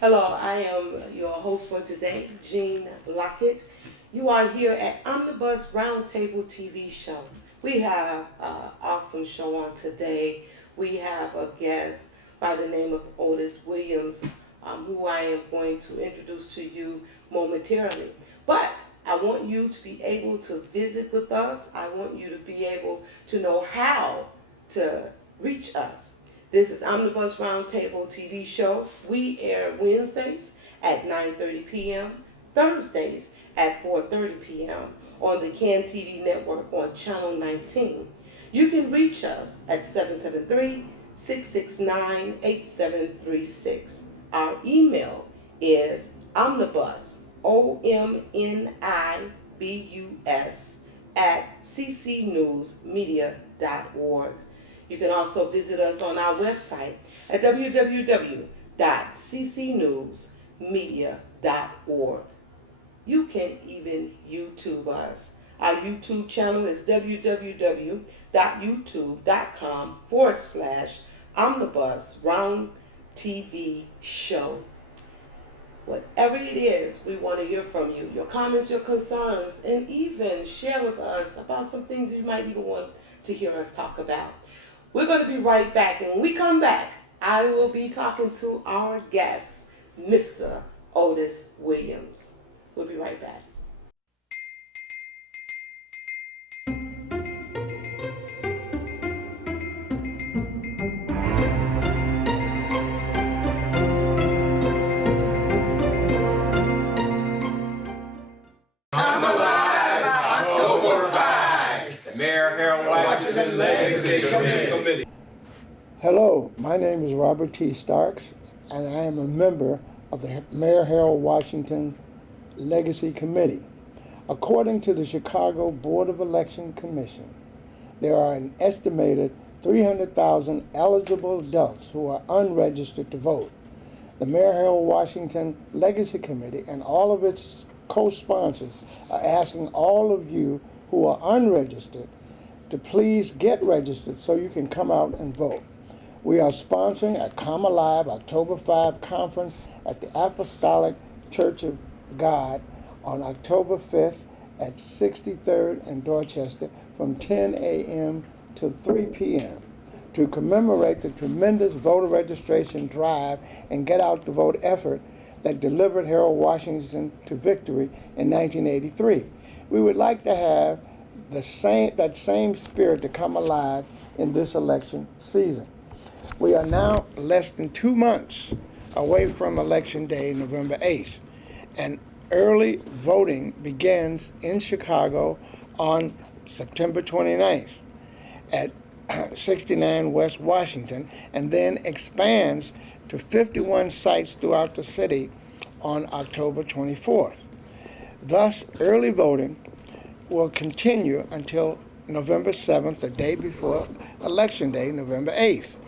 Hello, I am your host for today, Jean Lockett. You are here at Omnibus Roundtable TV show. We have an awesome show on today. We have a guest by the name of Otis Williams, who I am going to introduce to you momentarily. But I want you to be able to visit with us. I want you to be able to know how to reach us. This is Omnibus Roundtable TV show. We air Wednesdays at 9:30 p.m., Thursdays at 4:30 p.m. on the CAN TV network on Channel 19. You can reach us at 773-669-8736. Our email is omnibus, OMNIBUS, at ccnewsmedia.org. You can also visit us on our website at www.ccnewsmedia.org. You can even YouTube us. Our YouTube channel is www.youtube.com/Omnibus Round TV Show. Whatever it is, we want to hear from you. Your comments, your concerns, and even share with us about some things you might even want to hear us talk about. We're going to be right back, and when we come back, I will be talking to our guest, Mr. Otis Williams. We'll be right back. I'm alive, October 5. Mayor Harold Washington Legacy Committee. Hello, my name is Robert T. Starks, and I am a member of the Mayor Harold Washington Legacy Committee. According to the Chicago Board of Election Commission, there are an estimated 300,000 eligible adults who are unregistered to vote. The Mayor Harold Washington Legacy Committee and all of its co-sponsors are asking all of you who are unregistered to please get registered so you can come out and vote. We are sponsoring a Come Alive October 5 conference at the Apostolic Church of God on October 5th at 63rd and Dorchester from 10 a.m. to 3 p.m. to commemorate the tremendous voter registration drive and get out the vote effort that delivered Harold Washington to victory in 1983. We would like to have that same spirit to come alive in this election season. We are now less than 2 months away from Election Day, November 8th, and early voting begins in Chicago on September 29th at 69 West Washington, and then expands to 51 sites throughout the city on October 24th. Thus, early voting will continue until November 7th, the day before Election Day, November 8th.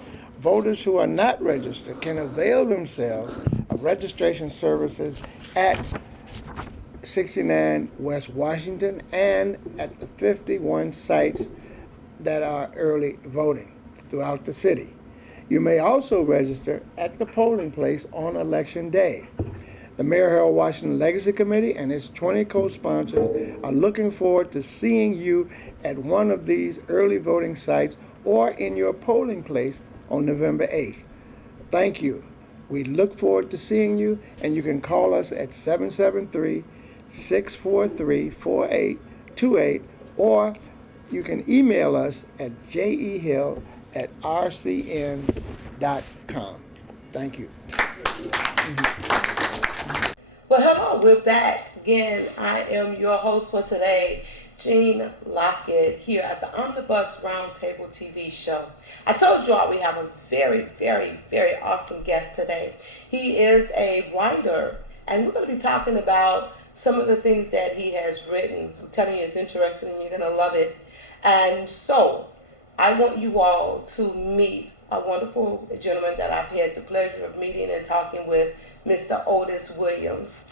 Voters who are not registered can avail themselves of registration services at 69 West Washington and at the 51 sites that are early voting throughout the city. You may also register at the polling place on Election Day. The Mayor Harold Washington Legacy Committee and its 20 co-sponsors are looking forward to seeing you at one of these early voting sites or in your polling place on November 8th. Thank you. We look forward to seeing you, and you can call us at 773-643-4828, or you can email us at jehill@rcn.com. Thank you. Well, hello, we're back again. I am your host for today, Jean Lockett, here at the Omnibus Roundtable TV show. I told you all we have a very, very, very awesome guest today. He is a writer, and we're going to be talking about some of the things that he has written. I'm telling you, it's interesting, and you're going to love it. And so, I want you all to meet a wonderful gentleman that I've had the pleasure of meeting and talking with, Mr. Otis Williams.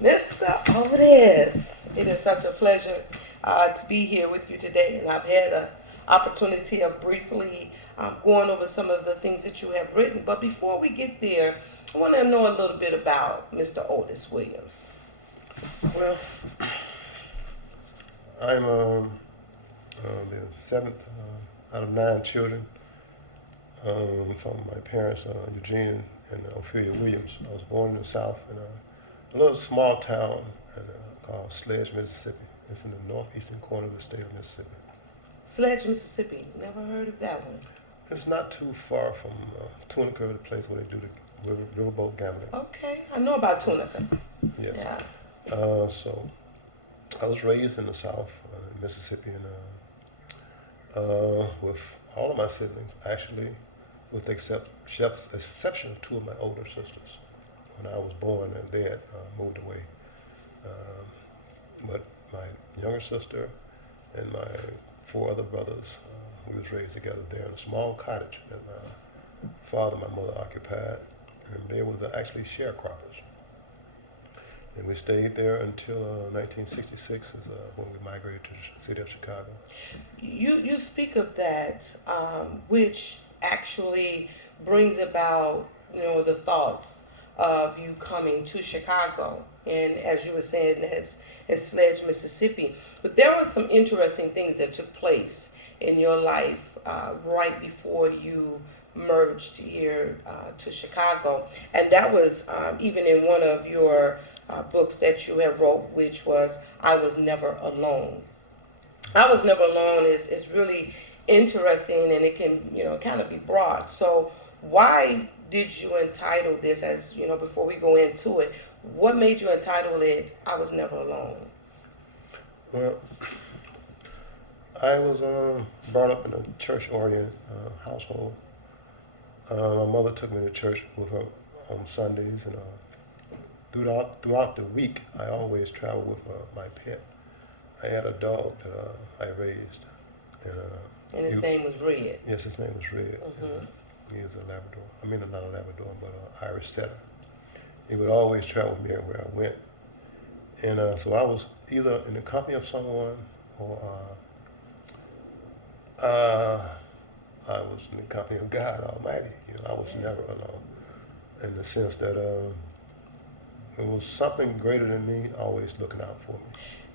Mr. Otis, it is such a pleasure to be here with you today, and I've had an opportunity of briefly going over some of the things that you have written. But before we get there, I want to know a little bit about Mr. Otis Williams. Well, I'm the seventh out of 9 children from my parents, Eugene and Ophelia Williams. I was born in the South in a little small town called Sledge, Mississippi. It's in the northeastern corner of the state of Mississippi. Sledge, Mississippi. Never heard of that one. It's not too far from Tunica, the place where they do the riverboat gambling. Okay, I know about Tunica. Yes. Yeah. So I was raised in the South, in Mississippi, and with all of my siblings, actually, with the exception of 2 of my older sisters. When I was born, and they had moved away. But my younger sister and my 4 other brothers, we was raised together there in a small cottage that my father and my mother occupied, and they were actually sharecroppers. And we stayed there until 1966 is when we migrated to the city of Chicago. You speak of that, which actually brings about, the thoughts of you coming to Chicago. And as you were saying, that's Sledge, Mississippi. But there were some interesting things that took place in your life right before you merged here to Chicago. And that was even in one of your books that you have wrote, which was I Was Never Alone. I Was Never Alone is really interesting, and it can, kind of be broad. So why did you entitle this, as before we go into it, what made you entitle it I Was Never Alone? Well, I was brought up in a church-oriented household. My mother took me to church with her on Sundays, and throughout the week, I always traveled with my pet. I had a dog that I raised, And his name was Red. Yes, his name was Red. Mm-hmm. He was a Labrador. I mean, not a Labrador, but an Irish setter. He would always travel with me everywhere I went. And so I was either in the company of someone or I was in the company of God Almighty. I was never alone, in the sense that it was something greater than me always looking out for me.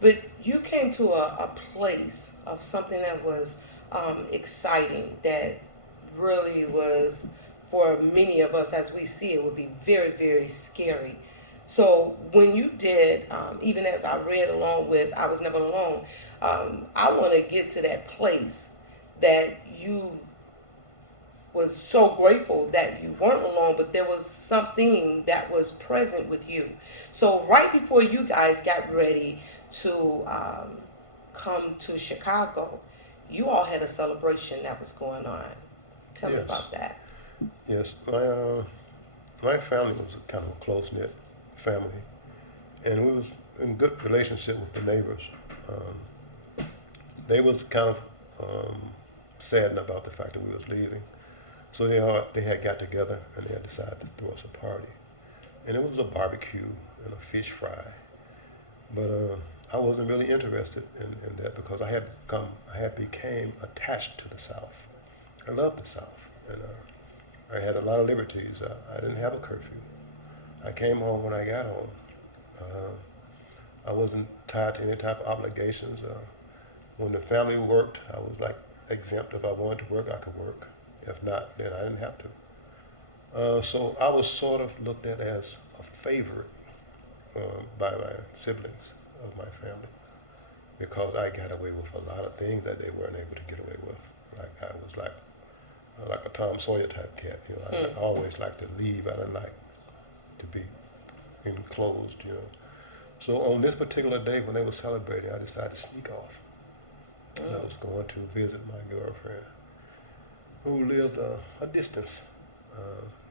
But you came to a place of something that was exciting, that really was, for many of us as we see it, would be very, very scary. So when you did, even as I read along with I Was Never Alone, I want to get to that place that you was so grateful that you weren't alone, but there was something that was present with you. So right before you guys got ready to come to Chicago, you all had a celebration that was going on. Tell me about that. Yes, my family was kind of a close-knit family, and we was in good relationship with the neighbors. They was kind of saddened about the fact that we was leaving. So they had got together and they had decided to throw us a party. And it was a barbecue and a fish fry. But I wasn't really interested in that because I had became attached to the South. I loved the South. And I had a lot of liberties. I didn't have a curfew. I came home when I got home. I wasn't tied to any type of obligations. When the family worked, I was like exempt. If I wanted to work, I could work. If not, then I didn't have to. So I was sort of looked at as a favorite by my siblings of my family because I got away with a lot of things that they weren't able to get away with. Like I was like a Tom Sawyer type cat. I always liked to leave. I didn't like to be enclosed. So on this particular day when they were celebrating, I decided to sneak off. And I was going to visit my girlfriend, who lived a distance.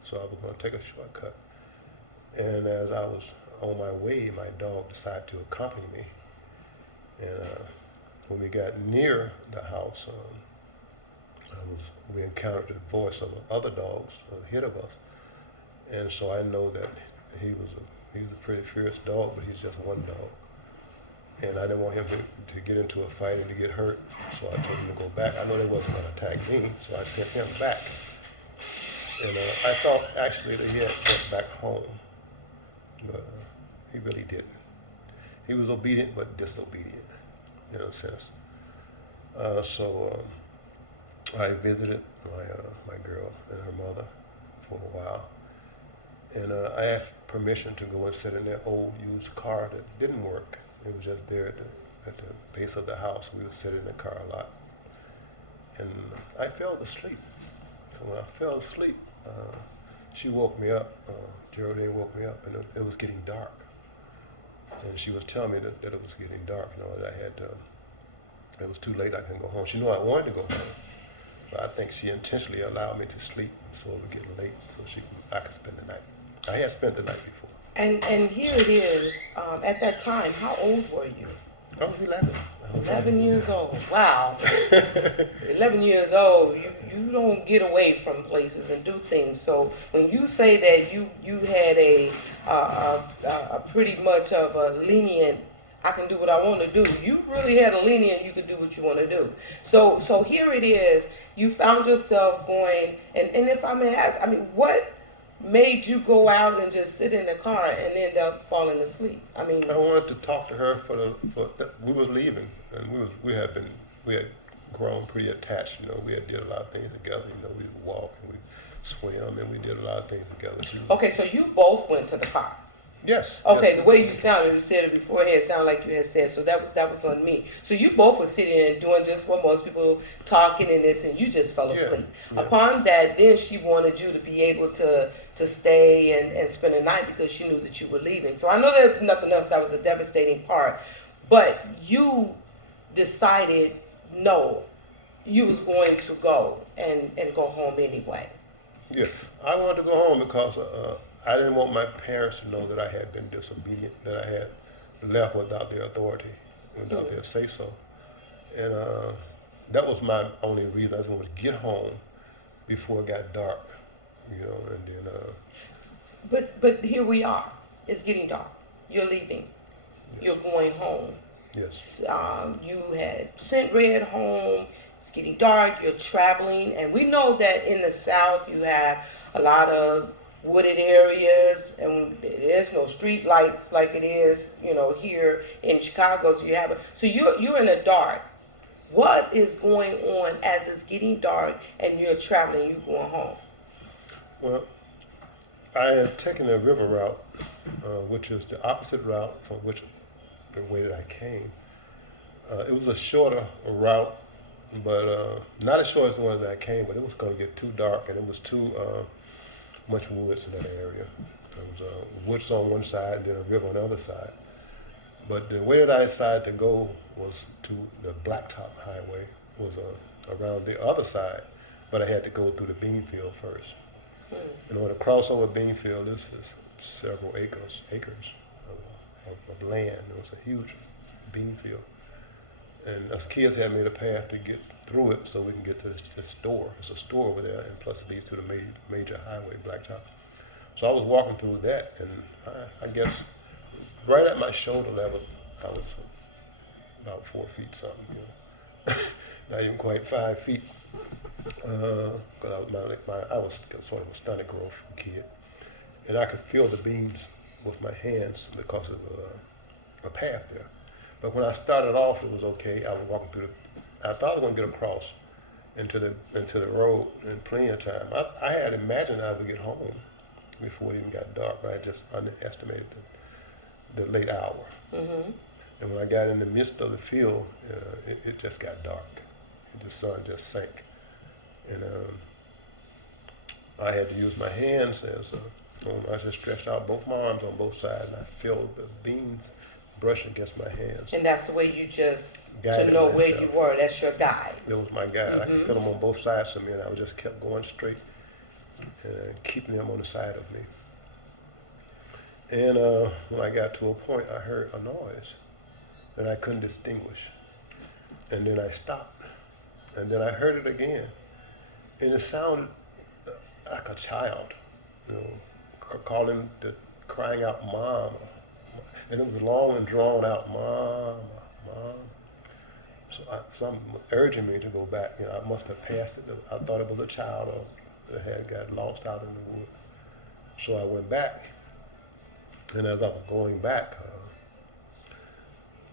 So I was going to take a shortcut. And as I was on my way, my dog decided to accompany me. And when we got near the house, we encountered the voice of other dogs ahead of us. And so I know that he was a pretty fierce dog, but he's just one dog. And I didn't want him to get into a fight and to get hurt, so I told him to go back. I know they wasn't going to attack me, so I sent him back. And I thought actually that he had went back home, but he really didn't. He was obedient but disobedient, in a sense. So I visited my girl and her mother for a while, and I asked permission to go and sit in that old used car that didn't work. It was just there at the base of the house. We would sit in the car a lot, and I fell asleep. So when I fell asleep, she woke me up. Geraldine woke me up, and it was getting dark. And she was telling me that it was getting dark. You know, that I had it was too late. I couldn't go home. She knew I wanted to go home, but I think she intentionally allowed me to sleep so it would get late, so I could spend the night. I had spent the night before. And here it is. At that time, how old were you? I was 11. 11 years old. Wow. 11 years old, you don't get away from places and do things. So when you say that you had a pretty much of a lenient, I can do what I want to do, you really had a lenient, you could do what you want to do. So here it is, you found yourself going, and if I may ask, I mean, what made you go out and just sit in the car and end up falling asleep? I mean, I wanted to talk to her we was leaving, and we had grown pretty attached. You know, we had did a lot of things together. You know, we would walk and we swim, and we did a lot of things together. Okay, so you both went to the car. Yes. Okay, yes, the way you sounded, you said it beforehand, sounded like you had said, so that was on me. So you both were sitting and doing just what most people talking and this, and you just fell asleep. Yeah. Upon that, then she wanted you to be able to stay and spend the night because she knew that you were leaving. So I know that nothing else, that was a devastating part. But you decided, no, you was going to go and go home anyway. Yeah, I wanted to go home because I didn't want my parents to know that I had been disobedient, that I had left without their authority, without their say-so. And that was my only reason. I just wanted to get home before it got dark, you know, and then... But here we are. It's getting dark. You're leaving. Yes. You're going home. Yes. You had sent Red home. It's getting dark. You're traveling. And we know that in the South you have a lot of wooded areas, and there's no street lights like it is, you know, here in Chicago. So you're in the dark. What is going on as it's getting dark and you're traveling, you're going home? Well, I had taken a river route, which is the opposite route from the way that I came. It was a shorter route, but not as short as the one that I came, but it was going to get too dark, and it was too much woods in that area. There was woods on one side and then a river on the other side. But the way that I decided to go was to the Blacktop Highway, was around the other side, but I had to go through the bean field first. In order to cross over bean field, this is several acres of land. It was a huge bean field. And us kids had made a path to get through it so we can get to the store. There's a store over there, and plus it leads to the major highway, Blacktop. So I was walking through that, and I guess right at my shoulder level, I was about 4 feet something, you know. Not even quite 5 feet, because I was sort of a stunted growth kid, and I could feel the beans with my hands because of a path there. But when I started off, it was okay. I was walking through I thought I was going to get across into the road in plenty of time. I had imagined I would get home before it even got dark, but I just underestimated the late hour. Mm-hmm. And when I got in the midst of the field, it just got dark. And the sun just sank. And I had to use my hands I just stretched out both my arms on both sides, and I felt the beans brush against my hands. And that's the way you just, guided to know myself. where you were, that's your guide. That was my guide. I could feel them on both sides of me, and I just kept going straight and keeping them on the side of me. And when I got to a point, I heard a noise that I couldn't distinguish. And then I stopped. And then I heard it again. And it sounded like a child, you know, crying out, "Mom." And it was long and drawn out, "Mom, Mom." So something was urging me to go back. You know, I must have passed it. I thought it was a child, or that had got lost out in the woods. So I went back, and as I was going back,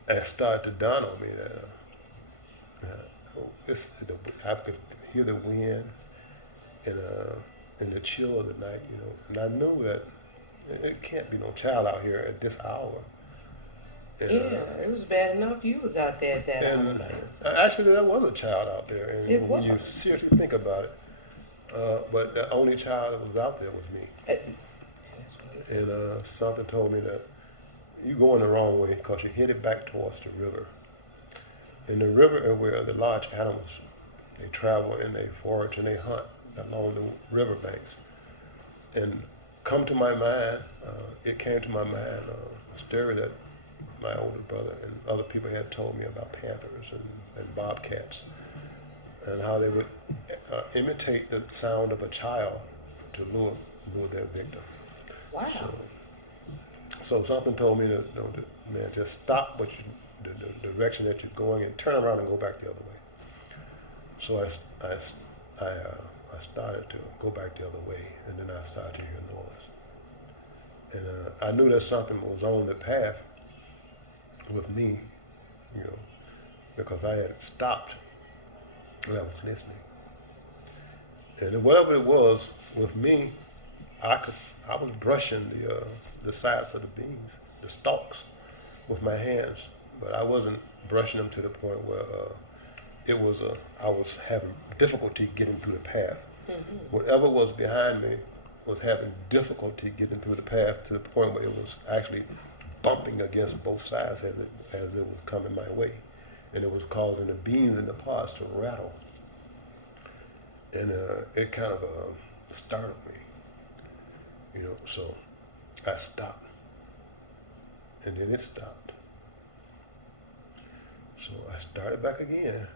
it started to dawn on me that I could hear the wind and the chill of the night, you know, and I knew that it can't be no child out here at this hour. And, Yeah, it was bad enough you was out there at that hour. Actually, there was a child out there, and It when was. you seriously think about it, but the only child that was out there was me. That's what he said. And something told me that you're going the wrong way because you're headed back towards the river. And the river is where the large animals, they travel and they forage and they hunt along the riverbanks. And come to my mind, it came to my mind a story that my older brother and other people had told me about panthers and bobcats and how they would imitate the sound of a child to lure their victim. Wow. So something told me that, you know, man, just stop the direction that you're going and turn around and go back the other way. So I started to go back the other way, and then I started to hear noise. And I knew that something was on the path with me, you know, because I had stopped and I was listening. And whatever it was with me, I was brushing the sides of the beans, the stalks, with my hands, but I wasn't brushing them to the point where I was having difficulty getting through the path. Mm-hmm. Whatever was behind me was having difficulty getting through the path to the point where it was actually bumping against both sides as it was coming my way, and it was causing the beans in the pods to rattle, and it kind of startled me, you know. So I stopped, and then it stopped. So I started back again,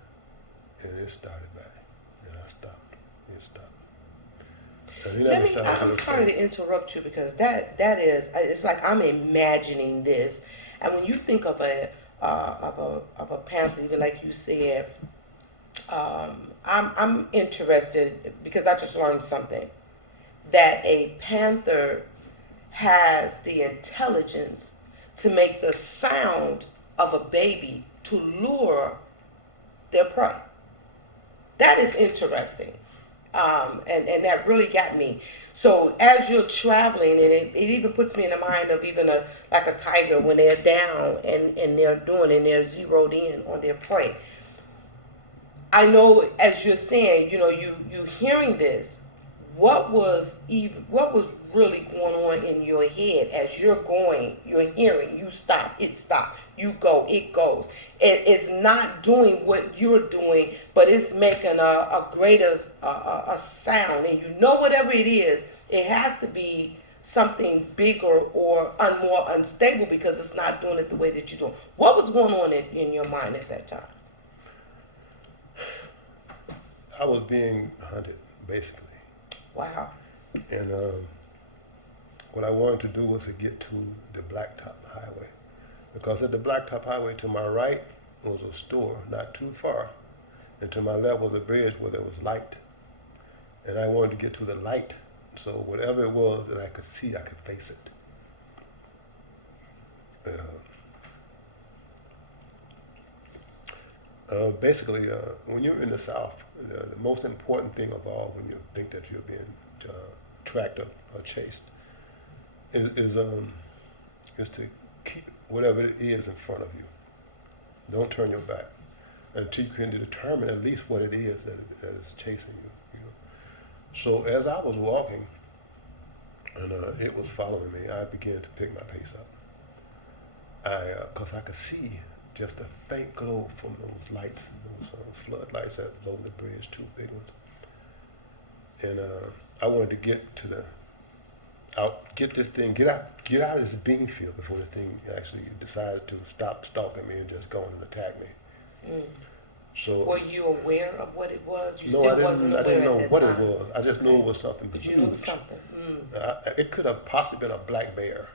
and it started back, and I stopped. It stopped. I'm sorry to interrupt you because that is, it's like I'm imagining this, and when you think of a panther, even like you said, I'm interested because I just learned something that a panther has the intelligence to make the sound of a baby to lure their prey. That is interesting. And that really got me. So as you're traveling, and it even puts me in the mind of even like a tiger when they're down and they're zeroed in on their prey. I know, as you're saying, you know, you hearing this, what was really going on in your head as you're hearing, you stop, it stops, you go, it goes. It's not doing what you're doing, but it's making a greater a sound, and you know whatever it is, it has to be something bigger or more unstable because it's not doing it the way that you're doing. What was going on in your mind at that time? I was being hunted, basically. Wow. And what I wanted to do was to get to the Blacktop Highway, because at the Blacktop Highway to my right was a store not too far, and to my left was a bridge where there was light. And I wanted to get to the light, so whatever it was that I could see, I could face it. Basically, when you're in the South, the most important thing of all, when you think that you're being tracked or chased, is to keep whatever it is in front of you. Don't turn your back until you can determine at least what it is that is chasing you. You know? So as I was walking, and it was following me, I began to pick my pace up. Because I could see just a faint glow from those lights, those floodlights that was over the bridge, two big ones. And I wanted to get out of this bean field before the thing actually decided to stop stalking me and just go and attack me. Mm. So were you aware of what it was? I didn't know what it was. I just knew it was something but huge. You knew something. Mm. It could have possibly been a black bear,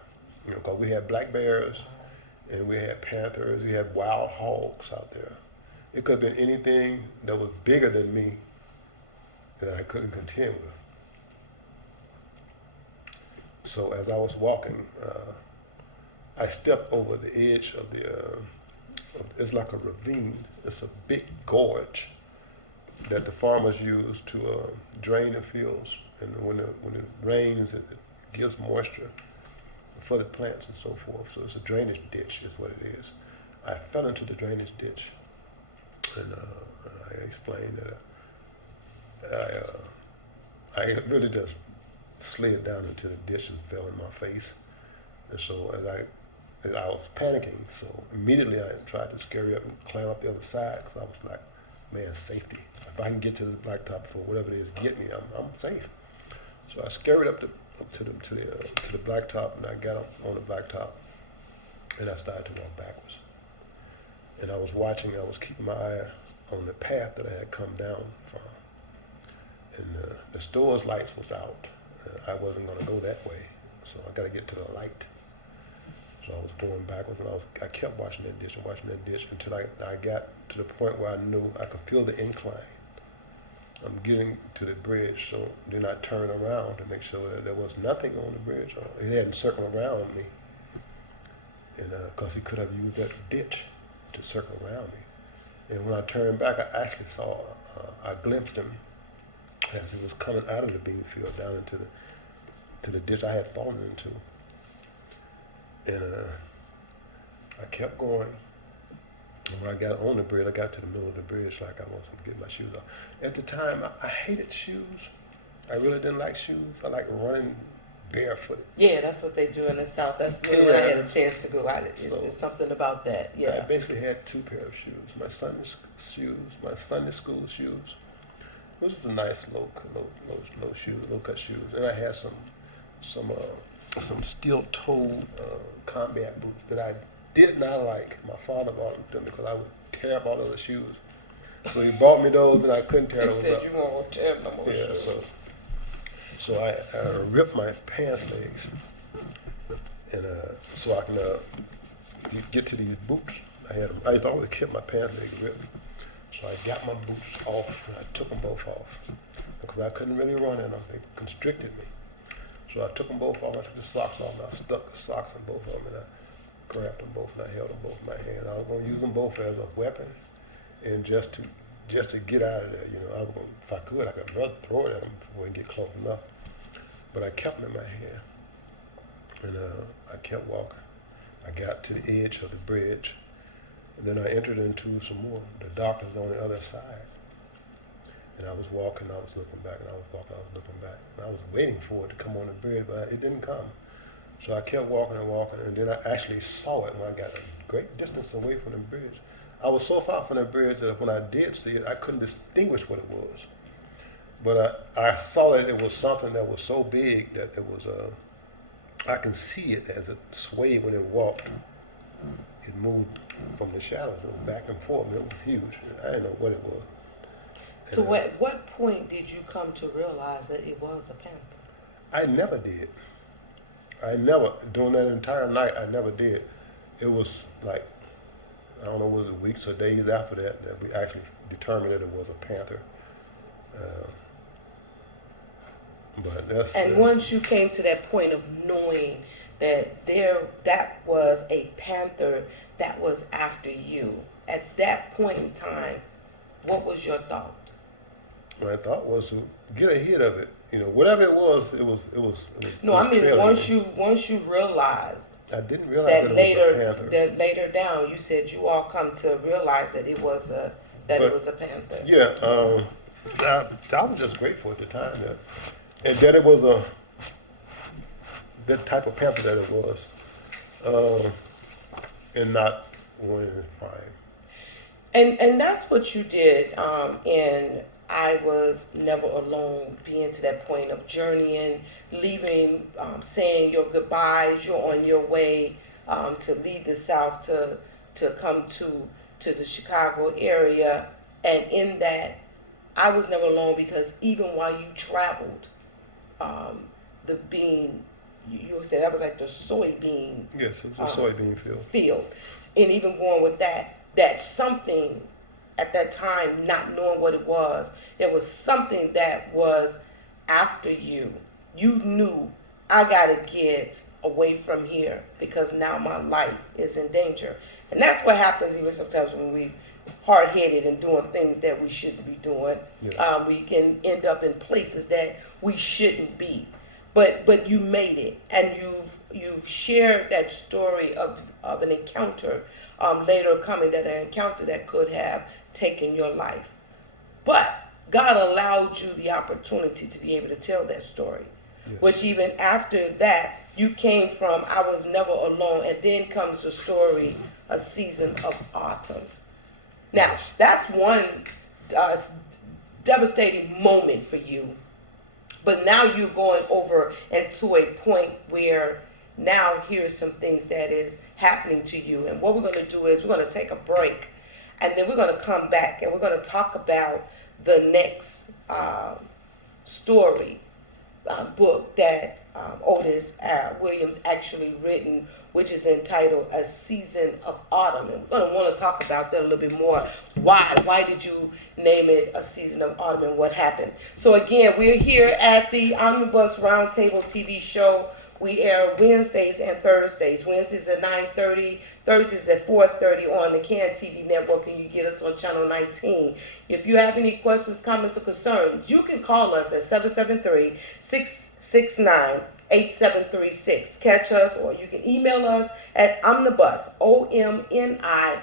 you know, because we had black bears, and we had panthers, we had wild hogs out there. It could have been anything that was bigger than me that I couldn't contend with. So as I was walking, I stepped over the edge of it's like a ravine. It's a big gorge that the farmers use to drain the fields. And when it rains, it gives moisture for the plants and so forth. So it's a drainage ditch is what it is. I fell into the drainage ditch, and I explained that I really just slid down into the ditch and fell in my face. And so as I was panicking, so immediately I tried to scurry up and climb up the other side because I was like, man, safety. If I can get to the blacktop before whatever it is get me, I'm safe. So I scurried up to the blacktop, and I got up on the blacktop, and I started to walk backwards. And I was keeping my eye on the path that I had come down from. And the store's lights was out. I wasn't going to go that way, so I got to get to the light. So I was going backwards, and I kept watching that ditch until I got to the point where I knew I could feel the incline. I'm getting to the bridge, so then I turned around to make sure that there was nothing on the bridge. He hadn't circled around me, and because he could have used that ditch to circle around me. And when I turned back, I actually saw, I glimpsed him as he was coming out of the bean field down into the ditch I had fallen into. And I kept going. And when I got on the bridge, I got to the middle of the bridge like I was going to get my shoes off. At the time, I hated shoes. I really didn't like shoes. I like running barefooted. Yeah, that's what they do in the South. That's when I had a chance to go out. It's something about that. Yeah. I basically had two pairs of shoes. My Sunday school shoes. This is a nice low shoes, low cut shoes, and I had some steel-toed combat boots that I did not like. My father bought them because I would tear up all other shoes. So he bought me those, and I couldn't tear those up. He said you won't tear up no more shoes. So I ripped my pants legs, and so I can get to these boots. I always kept my pants legs ripped. So I got my boots off, and I took them both off because I couldn't really run in them. They constricted me. So I took them both off. I took the socks off, and I stuck the socks in both of them, and I grabbed them both, and I held them both in my hands. I was going to use them both as a weapon, and just to get out of there. I was going, if I could, I could rather throw it at them before I get close enough. But I kept them in my hand, and I kept walking. I got to the edge of the bridge, and then I entered into some more. The doctors on the other side. And I was walking, I was looking back, and I was walking, I was looking back. And I was waiting for it to come on the bridge, but it didn't come. So I kept walking, and then I actually saw it when I got a great distance away from the bridge. I was so far from the bridge that when I did see it, I couldn't distinguish what it was. But I saw that it was something that was so big that it was, I can see it as it swayed when it walked. It moved from the shadows, it was back and forth, and it was huge. I didn't know what it was. So at what point did you come to realize that it was a panther? I never did. During that entire night, I never did. It was like, I don't know, was it weeks or days after that we actually determined that it was a panther. And once you came to that point of knowing that that was a panther that was after you, at that point in time, what was your thought? My thought was to get ahead of it. Whatever it was. No, I mean once you realized. I didn't realize that it was a panther. That later down, you said you all come to realize that it was a panther. Yeah, I was just grateful at the time and that it was that type of panther that it was, and not one in his prime. And that's what you did in I Was Never Alone, being to that point of journeying, leaving, saying your goodbyes. You're on your way to leave the South to come to the Chicago area. And in that, I was never alone because even while you traveled, the bean, you said that was like the soybean. Yes, it was a soybean field. And even going with that something at that time, not knowing what it was something that was after you. You knew I gotta get away from here because now my life is in danger. And that's what happens even sometimes when we hard-headed and doing things that we shouldn't be doing. Yes. We can end up in places that we shouldn't be. But you made it, and you've shared that story of an encounter later coming, that an encounter that could have taken your life. But God allowed you the opportunity to be able to tell that story. Yes. Which even after that, you came from I was never alone, and then comes the story, A Season of Autumn. Now, that's one devastating moment for you. But now you're going over into a point where now here's some things that is happening to you. And what we're going to do is we're going to take a break, and then we're going to come back and we're going to talk about the next story book that Otis Williams actually written, which is entitled A Season of Autumn. And we're going to want to talk about that a little bit more. Why did you name it A Season of Autumn, and what happened? So again, we're here at the Omnibus Roundtable TV show. We air Wednesdays and Thursdays. Wednesdays at 9:30, Thursdays at 4:30 on the CAN TV network, and you get us on channel 19. If you have any questions, comments, or concerns, you can call us at 773-669-8736. Catch us, or you can email us at omnibus, OMNIBUS,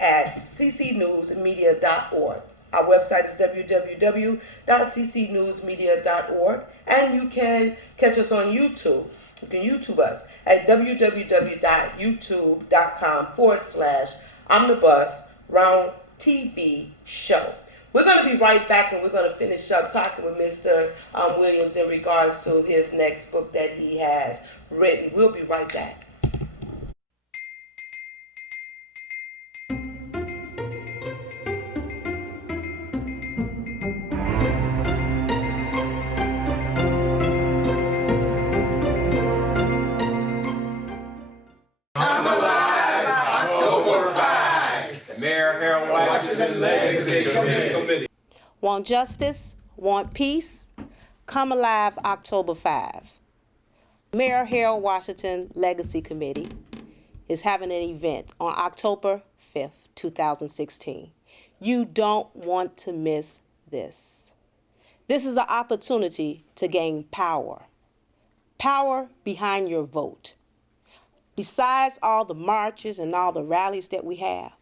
at ccnewsmedia.org. Our website is www.ccnewsmedia.org, and you can catch us on YouTube. You can YouTube us at www.youtube.com/Omnibus Round TV Show. We're going to be right back, and we're going to finish up talking with Mr. Williams in regards to his next book that he has written. We'll be right back. Legacy Committee. Want justice? Want peace? Come Alive October 5. Mayor Harold Washington Legacy Committee is having an event on October 5th, 2016. You don't want to miss this. This is an opportunity to gain power. Power behind your vote. Besides all the marches and all the rallies that we have,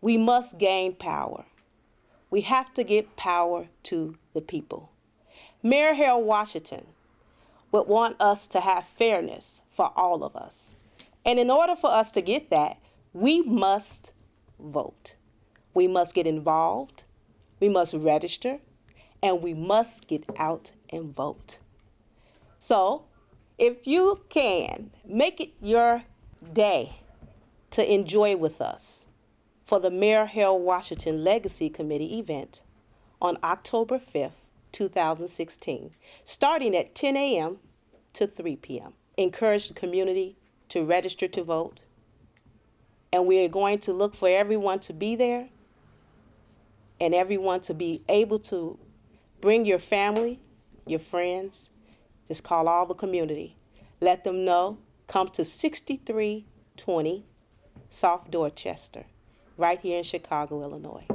we must gain power. We have to get power to the people. Mayor Harold Washington would want us to have fairness for all of us. And in order for us to get that, we must vote. We must get involved, we must register, and we must get out and vote. So, if you can, make it your day to enjoy with us for the Mayor Harold Washington Legacy Committee event on October 5th, 2016, starting at 10 a.m. to 3 p.m. Encourage the community to register to vote, and we are going to look for everyone to be there and everyone to be able to bring your family, your friends, just call all the community. Let them know, come to 6320 South Dorchester, right here in Chicago, Illinois.